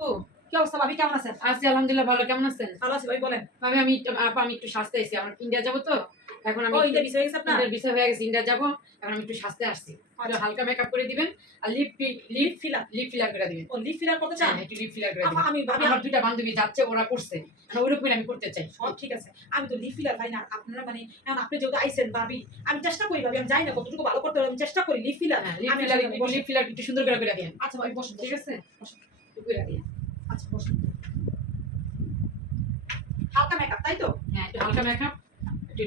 আপু কি অবস্থা ভাবি, কেমন আছেন? আছি আলহামদুলিল্লাহ, ভালো। কেমন আছেন? ভালো আছি ভাবি, বলেন। ভাবি আমি একটু সাজতে আইছি, আমার ইন্ডিয়া যাবো তো। এখন আমি ইন্ডিয়া ভিসা হয়ে গেছে আপনার? ইন্ডিয়ার ভিসা হয়ে গেছে, ইন্ডিয়া যাবো। এখন আমি একটু সাজতে আসছি। একটু হালকা মেকআপ করে দিবেন আর লিপ ফিলার করে দিবেন। লিপ ফিলার করতে চান? একটু লিপ ফিলার করে দিবেন। আমি ভাবি আমার দুইটা বান্ধবী যাচ্ছে, ওরা করছে, ওইরকমই আমি করতে চাই। সব ঠিক আছে, আমি তো লিপ ফিলার পাই না। আপনারা মানে এখন আপনি যেহেতু আইছেন ভাবি, আমি চেষ্টা করি ভাবি, আমি জানি না কতটুকু ভালো করতে পারবো, আমি চেষ্টা করি লিপ ফিলার। লিপ ফিলার একটু সুন্দর করে দিবেন। আচ্ছা ভাবি বসুন, ঠিক আছে, একটু করে দিন। আচ্ছা বসুন। হালকা মেকআপ তাই তো? হ্যাঁ, একটু হালকা মেকআপ, একটু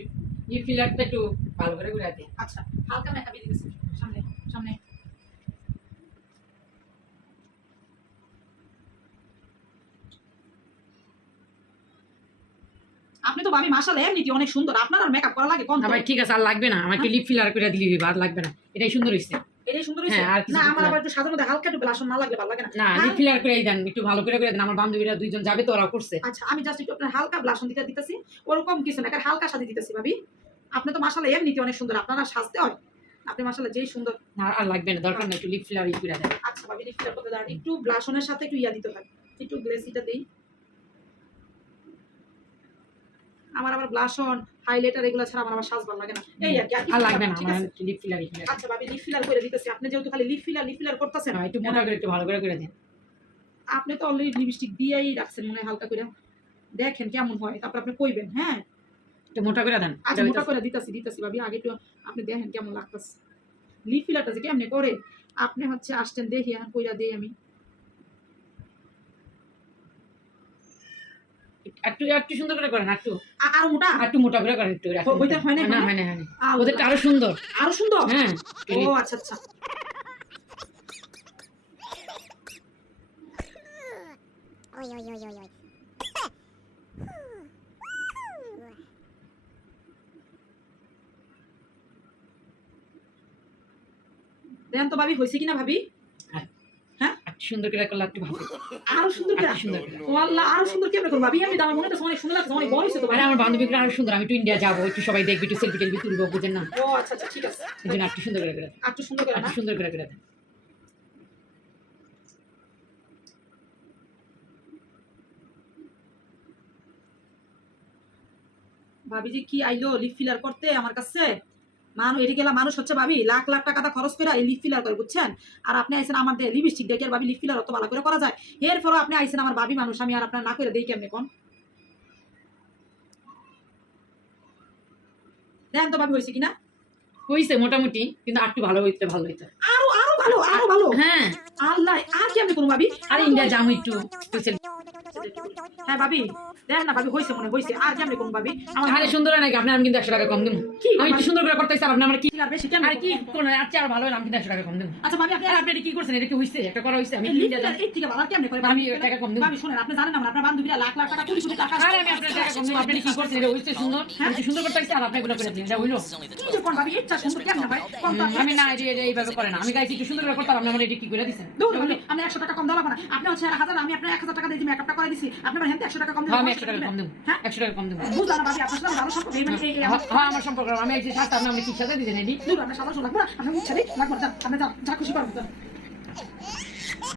লিপ ফিলারটা একটু ভালো করে দিন। আচ্ছা হালকা মেকআপই দিতেছি। সামনে সামনে। আপনি তো ভাবি মাশাআল্লাহ এমনিতে অনেক সুন্দর, আপনার আর মেকআপ করা লাগে কোন? আমার ঠিক আছে, আর লাগবে না, আমার একটু লিপ ফিলার করে দিলি আর লাগবে না, এটাই সুন্দর হইছে। এটাই সুন্দর হইছে। হ্যাঁ, আর কিছু না আমার না। আবার একটু সাধারণত হালকা একটু ব্লাশ না লাগলে ভালো লাগে না। না, লিপ ফিলার করে দেন, একটু ভালো করে দেন। আমার বান্ধবীরা দুইজন যাবে তো, ওরা করছে। আচ্ছা আমি জাস্ট একটু আপনার হালকা ব্লাশ দিতেছি, ওরকম কিছু না, একটা হালকা সাজিয়ে দিতেছি ভাবি। আপনি তো মাশাআল্লাহ এমনিতে অনেক সুন্দর, আপনারা সাজতে হয়, আপনি মাশাআল্লাহ যেই সুন্দর। না, আর লাগবে না, দরকার নেই, একটু লিপ ফিলার করে দেন। আচ্ছা ভাবি লিপ ফিলার করতে দাঁড়ান, একটু ব্লাশনের সাথে একটু ইয়া দিতে হয়, একটু গ্লেসিটা দেই। আমার আবার ব্লাশন হাইলাইটার এগুলো ছাড়া আমার সাজ ভালো লাগে না, এই আর কি। আর লাগবে না, আমার লিপ ফিলার আচ্ছা ভাবি লিপ ফিলার করে দিতেছি, আপনি যেহেতু খালি লিপ ফিলার করতেছেন, একটু মোটা করে, একটু ভালো করে দেন। আপনি তো অলরেডি লিপস্টিক দিয়েই রাখছেন মনে হয় হালকা করে, দেখেন কেমন হয় তারপর আপনি কইবেন। হ্যাঁ একটু মোটা করে দেন। আচ্ছা মোটা করে দিতেছি ভাবি, আগে একটু আপনি দেখেন কেমন লাগতেছে লিপ ফিলারটা যে কেমনে করে। আপনি হচ্ছে আসছেন দেখি, এখন কইরা দেই আমি। একটু একটু সুন্দর করে করেন, একটু আর মোটা, একটু মোটা করে করেন, একটু ওইটা হয় না? না, হয় না, ওদেরটা আরো সুন্দর। আরো সুন্দর? হ্যাঁ। ও আচ্ছা আচ্ছা। Oi, oi, oi, oi, oi. দেখেন তো ভাবি হয়েছে কিনা ভাবি। হ্যাঁ একটু সুন্দর করে করলে একটু ভালো। আরো সুন্দর করে, সুন্দর। ও আল্লাহ আরো সুন্দর কেমনে করবো ভাবি? আমি তো আমার মনে হচ্ছে অনেক সুন্দর লাগছে, অনেক বড় হয়েছে তো ভাই। মানে আমার বান্ধবীরা আরো সুন্দর, আমি একটু ইন্ডিয়া যাবো, একটু সবাই দেখবি, একটু সেলফি টেলফি তুলবো, বুঝেন না? ও আচ্ছা আচ্ছা ঠিক আছে, এই জন্য একটু সুন্দর করে দেন। একটু সুন্দর করে না? একটু সুন্দর করে দেন। ভাবি যে কি আইলো লিপ ফিলার করতে আমার কাছে। মানুষ এটি গেলা মানুষ হচ্ছে ভাবি লাখ লাখ টাকা খরচ করে এই লিপ ফিলার করে, বুঝছেন? আর আপনি আইছেন আমার লিপস্টিক দেখে, আর ভাবি লিপ ফিলার অত ভালো করে করা যায়? এরপরও আপনি আইছেন আমার ভাবি মানুষ, আমি আর আপনার না করে দেই কেমনে কোন? দেখেন তো ভাবি হয়েছে কিনা। হইছে মোটামুটি, কিন্তু আর একটু ভালো হইতে, ভালো হইতো। আরো আরো ভালো, আরো ভালো। হ্যাঁ, আল্লাহ আর কেমনে করবো ভাবি? আর ইন্ডিয়া যাবো একটু selfie। হ্যাঁ ভাবি দেখেন না ভাবি হয়েছে, মনে হয়েছে। আর কেমনে করবো ভাবি? আমার তাহলে সুন্দর হয় নাকি? আপনার আমি কিন্তু 100 টাকা কম দেবো। কি আমি একটু সুন্দর করে করতে চাই, আপনি আমার কি আর বেশি কেমনে আর কি কোন আর কি আর ভালো হলে আমি কিন্তু 100 টাকা কম দেবো। আচ্ছা ভাবি আপনি আর আপনি এটা কি করছেন? এটা কি হইছে? একটা করা হইছে? আমি ইন্ডিয়া যাব। এই ঠিক আছে, আর কেমনে করে আমি টাকা কম দেবো। ভাবি শুনেন, আপনি জানেন না আপনার বান্ধবীরা লাখ লাখ টাকা কোটি কোটি টাকা। আরে আমি আপনার টাকা কম দেবো, আপনি কি করছেন? এটা হইছে সুন্দর, আমি সুন্দর করতে চাই, আর আপনি এগুলো করে দিন, যা হইলো। কি যে কোন ভাবি ইচ্ছা সুন্দর কেমনে ভাই? কোন তো আমি না, এটা এইভাবে করে না। আমি গাইছি একটু সুন্দর করে করতাম, আপনি আমার এটা কি করে দিছেন? দূর ভাবি, আমি 100 টাকা কম দেওয়া লাগবে না। আপনি হচ্ছে 1000, আমি আপনার 1000 টাকা দিয়ে দিই, মেকআপটা করে দিছি, আপনি আমার হেনতে 100 টাকা কম দিবেন। আমি 100 টাকা কম দেবো। হ্যাঁ 100 টাকা কম দেবো। বুঝলাম না ভাবি, আপনার সাথে ভালো সম্পর্ক এই মানে এই হ্যাঁ, আমার সম্পর্ক, আমি এই যে সাথে আপনি কি সাথে দিছেন এডি? দূর, আপনার সাদা লাগবে না, আপনি মুখ ছেড়ে লাগবে না, আপনি যা খুশি পারবেন।